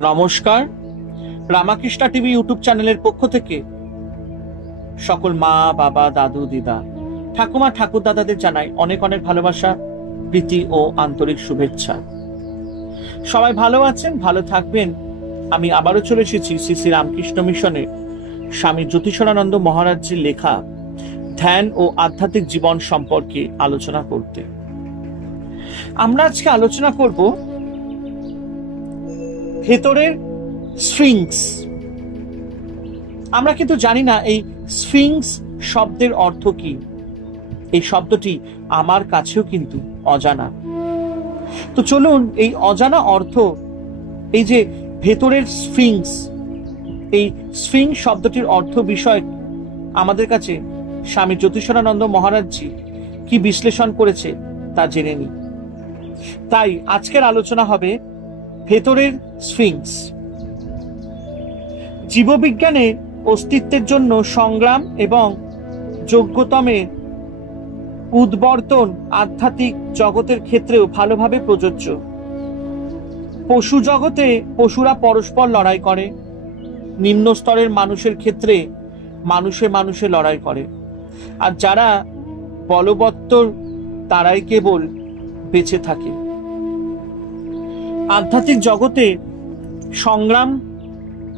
নমস্কার, Ramakrishna TV YouTube চ্যানেলের পক্ষ থেকে সকল মা, বাবা, দাদু, দিদা, ঠাকুমা, ঠাকুর দাদাদের জানাই অনেক অনেক ভালোবাসা, প্রীতি ও আন্তরিক শুভেচ্ছা। সবাই ভালো আছেন, ভালো থাকবেন। আমি আবারও চলে এসেছি শ্রী শ্রী রামকৃষ্ণ মিশনের স্বামী জ্যোতিষানন্দ মহারাজজির লেখা ধ্যান ও আধ্যাত্মিক জীবন সম্পর্কে আলোচনা করতে। আমরা আজকে আলোচনা করব ভেতরের স্ফিংস। আমরা কিন্তু জানি না এই স্ফিংস শব্দের অর্থ কি। এই শব্দটি আমার কাছেও কিন্তু অজানা। তো চলুন এই অজানা অর্থ, এই যে ভেতরের স্ফিংস, এই স্ফিংস শব্দটির অর্থ বিষয় আমাদের কাছে স্বামী জ্যোতিষানন্দ মহারাজজি কি বিশ্লেষণ করেছে তা জেনে নিই। তাই আজকের আলোচনা হবে ভেতরের স্ফিংস। জীববিজ্ঞানের অস্তিত্বের জন্য সংগ্রাম এবং যোগ্যতমের উদ্বর্তন আধ্যাত্মিক জগতের ক্ষেত্রেও ভালোভাবে প্রযোজ্য। পশু জগতে পশুরা পরস্পর লড়াই করে, নিম্ন স্তরের মানুষের ক্ষেত্রে মানুষে মানুষে লড়াই করে, আর যারা বলবত্তর তারাই কেবল বেঁচে থাকে। আধ্যাত্মিক জগতে সংগ্রাম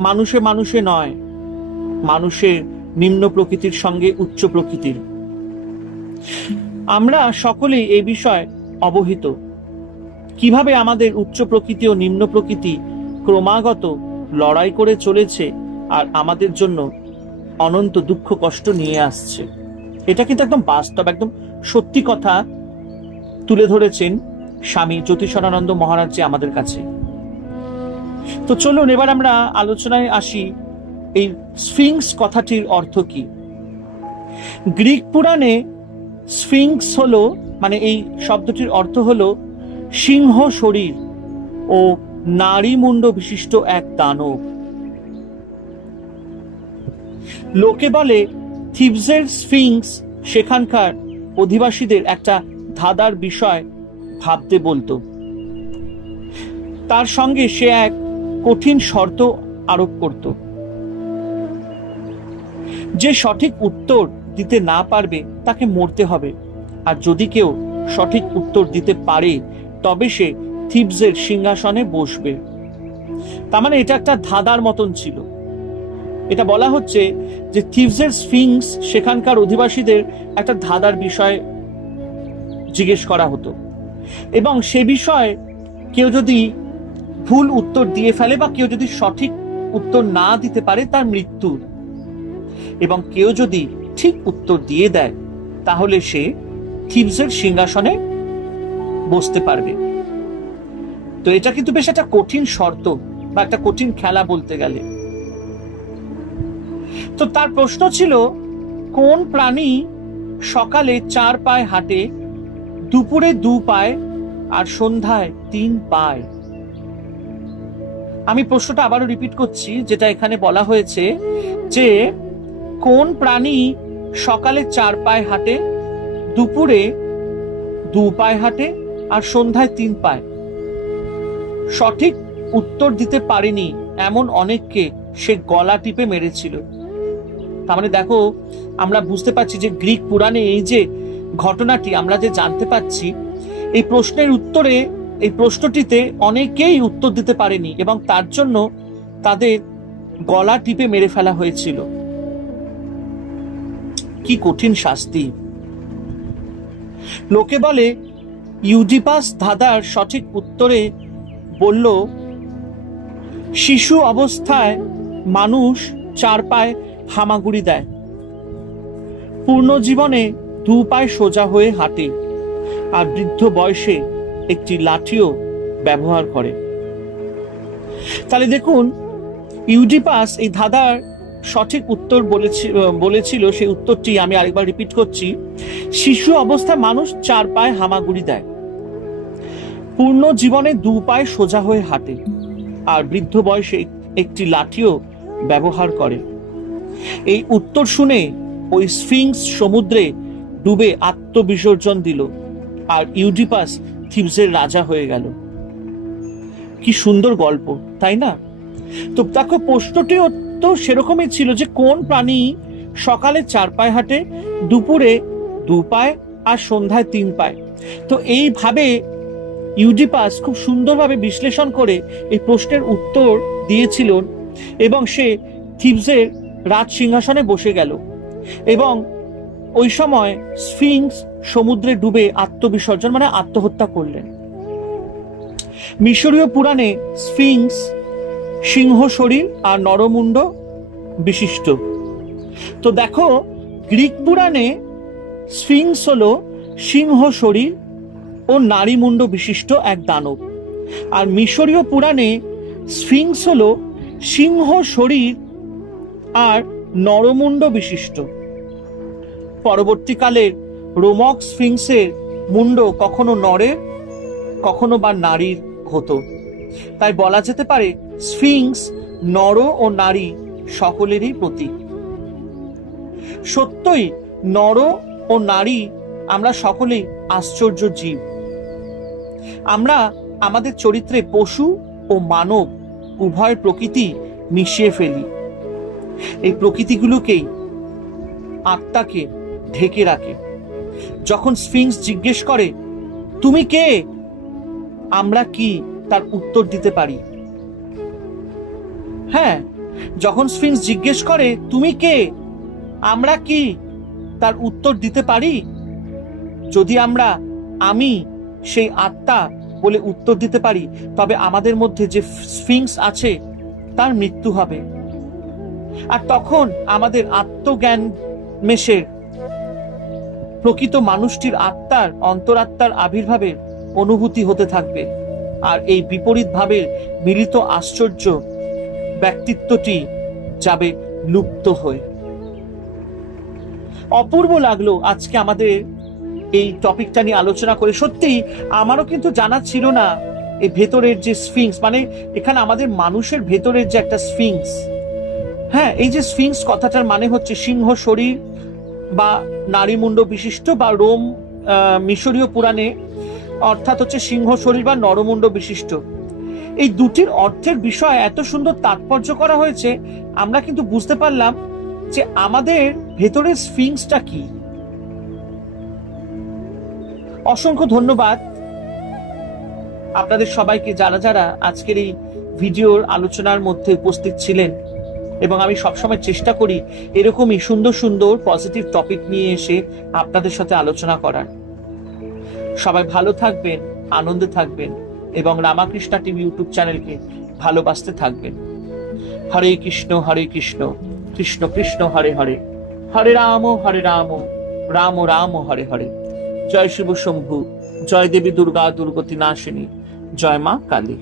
মানুষে মানুষে নয়, মানুষের নিম্ন প্রকৃতির সঙ্গে উচ্চ প্রকৃতির। আমরা সকলেই এই বিষয়ে অবহিত, কিভাবে আমাদের উচ্চ প্রকৃতি ও নিম্ন প্রকৃতি ক্রমাগত লড়াই করে চলেছে আর আমাদের জন্য অনন্ত দুঃখ কষ্ট নিয়ে আসছে। এটা কিন্তু একদম বাস্তব, একদম সত্যি কথা তুলে ধরেছেন স্বামী জ্যোতিষানন্দ মহারাজজি আমাদের কাছে। তো চলুন এবার আমরা আলোচনায় আসি, এই স্ফিংস কথাটির অর্থ কি। গ্রিক পুরাণে স্ফিংস হলো, মানে এই শব্দটির অর্থ হলো সিংহ শরীর ও নারী মুন্ড বিশিষ্ট এক দানব। লোকে বলে থিবসের স্ফিংস সেখানকার অধিবাসীদের একটা ধাঁধার বিষয় ভাবতে বলতো। তার সঙ্গে সে এক কঠিন শর্ত আরোপ করত, যে সঠিক উত্তর দিতে না পারবে তাকে মরতে হবে, আর যদি কেউ সঠিক উত্তর দিতে পারে তবে সে থিবসের সিংহাসনে বসবে। তার মানে এটা একটা ধাঁধার মতন ছিল। এটা বলা হচ্ছে যে থিবসের স্ফিংস সেখানকার অধিবাসীদের একটা ধাঁধার বিষয় জিজ্ঞেস করা হতো, এবং সে বিষয়ে কেউ যদি ভুল উত্তর দিয়ে ফেলে বা কেউ যদি সঠিক উত্তর না দিতে পারে তার মৃত্যু, এবং কেউ যদি ঠিক উত্তর দিয়ে দেয় তাহলে সে থিবসের সিংহাসনে বসতে পারবে। তো এটা কিন্তু বেশ একটা কঠিন শর্ত বা একটা কঠিন খেলা বলতে গেলে। তো তার প্রশ্ন ছিল, কোন প্রাণী সকালে 4 পায়ে হাঁটে, দুপুরে 2 পায়ে আর সন্ধ্যায় 3 পায়ে? আমি প্রশ্নটা আবারও রিপিট করছি, যেটা এখানে বলা হয়েছে যে কোন প্রাণী সকালে 4 পায়ে হাঁটে, দুপুরে 2 পায়ে হাঁটে আর সন্ধ্যায় 3 পায়ে? সঠিক উত্তর দিতে পারেনি এমন অনেককে সে গলা টিপে মেরেছিল। তার মানে দেখো, আমরা বুঝতে পারছি যে গ্রিক পুরাণে এই যে ঘটনাটি আমরা যে জানতে পাচ্ছি, এই প্রশ্নের উত্তরে, এই প্রশ্নটিতে অনেকেই উত্তর দিতে পারেনি এবং তার জন্য তাদের গলা টিপে মেরে ফেলা হয়েছিল। কি কঠিন শাস্তি! লোকে বলে ইউডিপাস ধাঁধার সঠিক উত্তরে বলল, শিশু অবস্থায় মানুষ 4 পায়ে হামাগুড়ি দেয়, পূর্ণ জীবনে 2 পায়ে সোজা হয়ে হাঁটে, আর বৃদ্ধ বয়সে একটি লাঠিও ব্যবহার করে। তাহলে দেখুন, ইউডিপাস এই ধাঁধার সঠিক উত্তর বলেছিল। সেই উত্তরটি আমি আরেকবার রিপিট করছি। শিশু অবস্থায় মানুষ 4 পায়ে হামাগুড়ি দেয়, পূর্ণ জীবনে 2 পায়ে সোজা হয়ে হাঁটে, আর বৃদ্ধ বয়সে একটি লাঠিও ব্যবহার করে। এই উত্তর শুনে ওই স্ফিংস সমুদ্রে ডুবে আত্মবিসর্জন দিল, আর ইউডিপাস থিবসের রাজা হয়ে গেল। কি সুন্দর গল্প, তাই না? তো দেখো প্রশ্নটিও তো সেরকমই ছিল যে কোন প্রাণী সকালে 4 পায়ে হাঁটে, দুপুরে 2 পায়ে আর সন্ধ্যায় 3 পায়ে। তো এইভাবে ইউডিপাস খুব সুন্দরভাবে বিশ্লেষণ করে এই প্রশ্নের উত্তর দিয়েছিলেন এবং সে থিবসের রাজ সিংহাসনে বসে গেল এবং ওই সময় স্ফিংস সমুদ্রে ডুবে আত্মবিসর্জন মানে আত্মহত্যা করলেন। মিশরীয় পুরাণে স্ফিংস সিংহ শরীর আর নরমুণ্ড বিশিষ্ট। তো দেখো গ্রিক পুরাণে স্ফিংস হলো সিংহ শরীর ও নারীমুণ্ড বিশিষ্ট এক দানব, আর মিশরীয় পুরাণে স্ফিংস হলো সিংহ শরীর আর নরমুণ্ড বিশিষ্ট। পরবর্তীকালের রোমক স্ফিংসের মুন্ড কখনো নরের কখনো বা নারীর হতো। তাই বলা যেতে পারে স্ফিংস নর ও নারী সকলেরই প্রতীক। সত্যই নর ও নারী আমরা সকলেই আশ্চর্য জীব। আমরা আমাদের চরিত্রে পশু ও মানব উভয় প্রকৃতি মিশিয়ে ফেলি। এই প্রকৃতিগুলোকেই আত্মাকে ঢেকে রাখে। যখন স্ফিংস জিজ্ঞেস করে তুমি কে, আমরা কি তার উত্তর দিতে পারি? হ্যাঁ, যখন স্ফিংস জিজ্ঞেস করে তুমি কে, আমরা কি তার উত্তর দিতে পারি? যদি আমরা আমি সেই আত্মা বলে উত্তর দিতে পারি, তবে আমাদের মধ্যে যে স্ফিংস আছে তার মৃত্যু হবে, আর তখন আমাদের আত্মজ্ঞান মেশের প্রকৃত মানুষটির আত্মার অন্তরাত্মার আবির্ভাবের অনুভূতি হতে থাকবে, আর এই বিপরীত ভাবের মিলিত আশ্চর্য ব্যক্তিত্বটি যাবে লুপ্ত হয়ে। অপূর্ব লাগলো আজকে আমাদের এই টপিকটা নিয়ে আলোচনা করে। সত্যি আমারও কিন্তু জানা ছিল না এই ভেতরের যে স্ফিংস, মানে এখানে আমাদের মানুষের ভেতরের যে একটা স্ফিংস। হ্যাঁ, এই যে স্ফিংস কথাটার মানে হচ্ছে সিংহ শরীর বা নারীমুণ্ড বিশিষ্ট, বা রোম মিশরীয় পুরাণে অর্থাৎ হচ্ছে সিংহ শরীর বা নরমুণ্ড বিশিষ্ট। এই দুটির অর্থের বিষয়ে এত সুন্দর তাৎপর্য করা হয়েছে, আমরা কিন্তু বুঝতে পারলাম যে আমাদের ভেতরের স্ফিংসটা কি। অসংখ্য ধন্যবাদ আপনাদের সবাইকে, যারা যারা আজকের এই ভিডিওর আলোচনার মধ্যে উপস্থিত ছিলেন। এবং আমি সবসময় চেষ্টা করি এরকমই সুন্দর সুন্দর পজিটিভ টপিক নিয়ে এসে আপনাদের সাথে আলোচনা করার। সবাই ভালো থাকবেন, আনন্দে থাকবেন এবং রামাকৃষ্ণা টিভি ইউটিউব চ্যানেলকে ভালোবাসতে থাকবেন। হরে কৃষ্ণ কৃষ্ণ কৃষ্ণ হরে হরে, হরে রাম রাম রাম হরে হরে। জয় শিব শম্ভু, জয় দেবী দুর্গা দুর্গতি নাশিনী, জয় মা কালী।